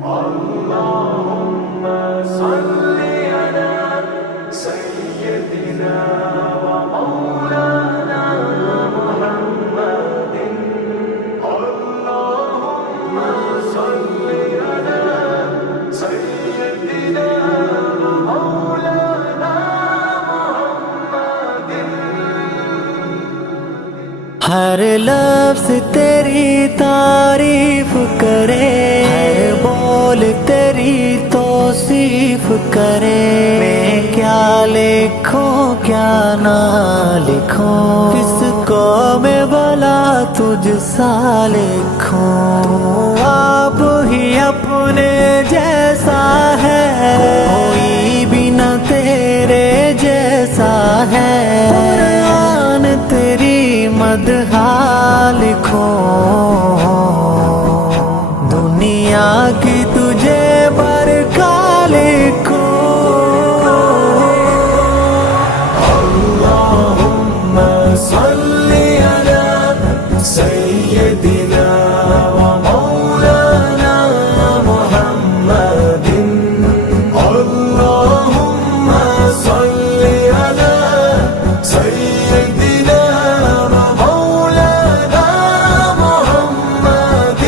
اللهم صل على سيدنا ومولانا محمد اللهم صل على سيدنا ومولانا محمد ہر لفظ تیری تعریف کرے، ہر بول تیری توصیف کرے، میں کیا لکھوں کیا نہ لکھوں، کس کو میں بلا تجھ سا لکھوں، آپ ہی اپنے جیسا ہے، کوئی بھی نہ تیرے جیسا ہے، قرآن تیری مدح لکھوں، دنیا کی تجھے برکات لکھوں، اللهم صل على سيدنا ومولانا محمد اللهم صل على سيدنا ومولانا محمد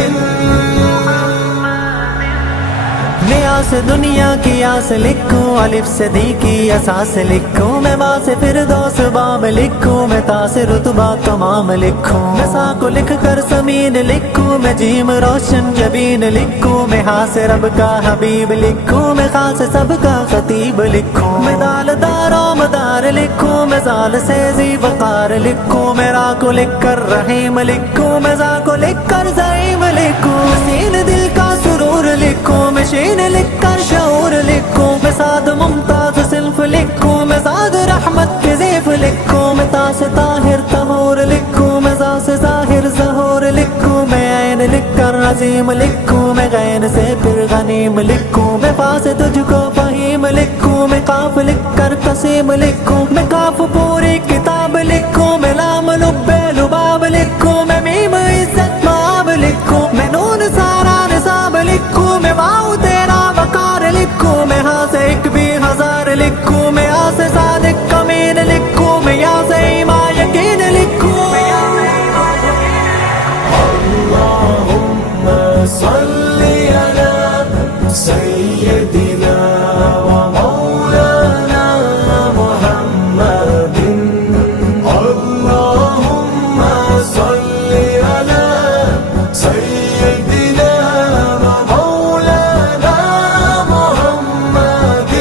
نیا سے دنیا کی آس لکھوں، الف سے دی کی اساس لکھوں، میں با سے فردوس باب لکھوں، میں تا سے رتبہ تمام لکھوں، میں سا کو لکھ کر سمین لکھوں، میں جیم روشن جبین لکھوں، میں ہا سے رب کا حبیب لکھوں، میں خا سے سب کا خطیب لکھوں، میں دال دار و مدار لکھوں، میں زال سے ذی وقار لکھوں، میں را کو لکھ کر رحیم لکھوں، میں زا کو لکھ کر زعیم لکھوں، سین دل کا سرور لکھوں، میں شین لکھ کر شعور لکھوں، میں سعد ممتاز صنف لکھوں، میں سعد رحمت کے ضیف لکھوں، میں تا سے طاہر طہور لکھوں، میں زا سے ظاہر ظہور لکھوں، میں عین لکھ کر عظیم لکھوں، میں غین سے پھر غنیم لکھوں، میں فا سے تجھ کو فہیم لکھوں، میں قاف لکھ کر قسیم لکھوں، میں کاف پوری کتاب لکھوں، میں لام لب لباب لکھوں، میں میم عزت مآب لکھوں، میں نون سارا نصاب لکھوں، میں واؤ تیرا وقار لکھوں، میں ہاں سے ایک بھی ہزار لکھوں، میں آ سے صادق کمین لکھوں، میں یا سے ایمان یقین لکھوں، اللهم صل على سيدنا ومولانا محمد اللهم صل على سيدنا ومولانا محمد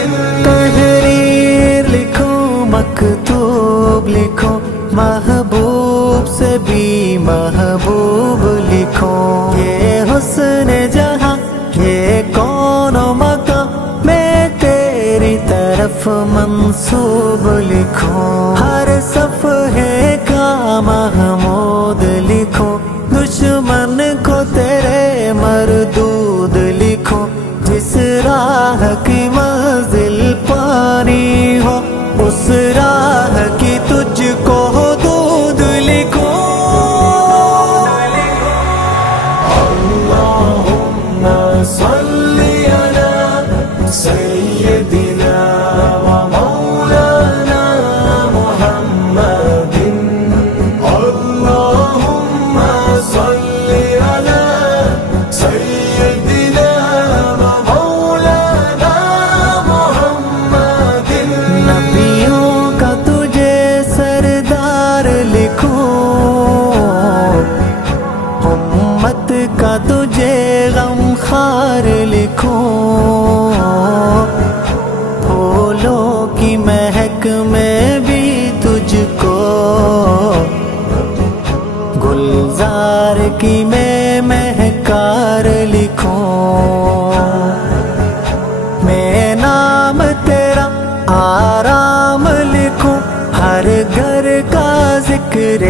تحریر لکھوں، مکتوب لکھوں، محبوب سے بھی محبوب لکھوں، یہ حسن جہاں یہ کون و مکان میں تیری طرف منسوب لکھوں، ہر صفحے کا محمود لکھوں، دشمن کو تیرے مردود لکھوں، جس راہ کی منزل پانی ہو اس راہ کی تجھ کو حدود لکھوں، اللهم صل على سيدنا ومولانا محمد اللهم صل على سيدنا ومولانا محمد نبیوں کا تجھے سردار لکھوں، امت کا تجھے غمخوار لکھوں، پھولوں کی مہک میں بھی تجھ کو، گلزار کی میں مہکار لکھوں، میں نام تیرا آرام لکھوں، ہر گھر کا ذکر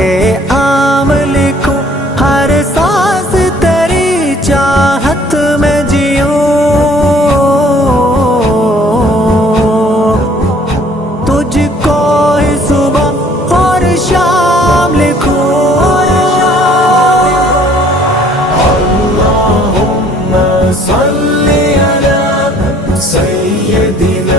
عام لکھوں، ہر سانس تیری چاہت میں جیوں، تجھ کو ہی صبح اور شام لکھوں، اللهم دین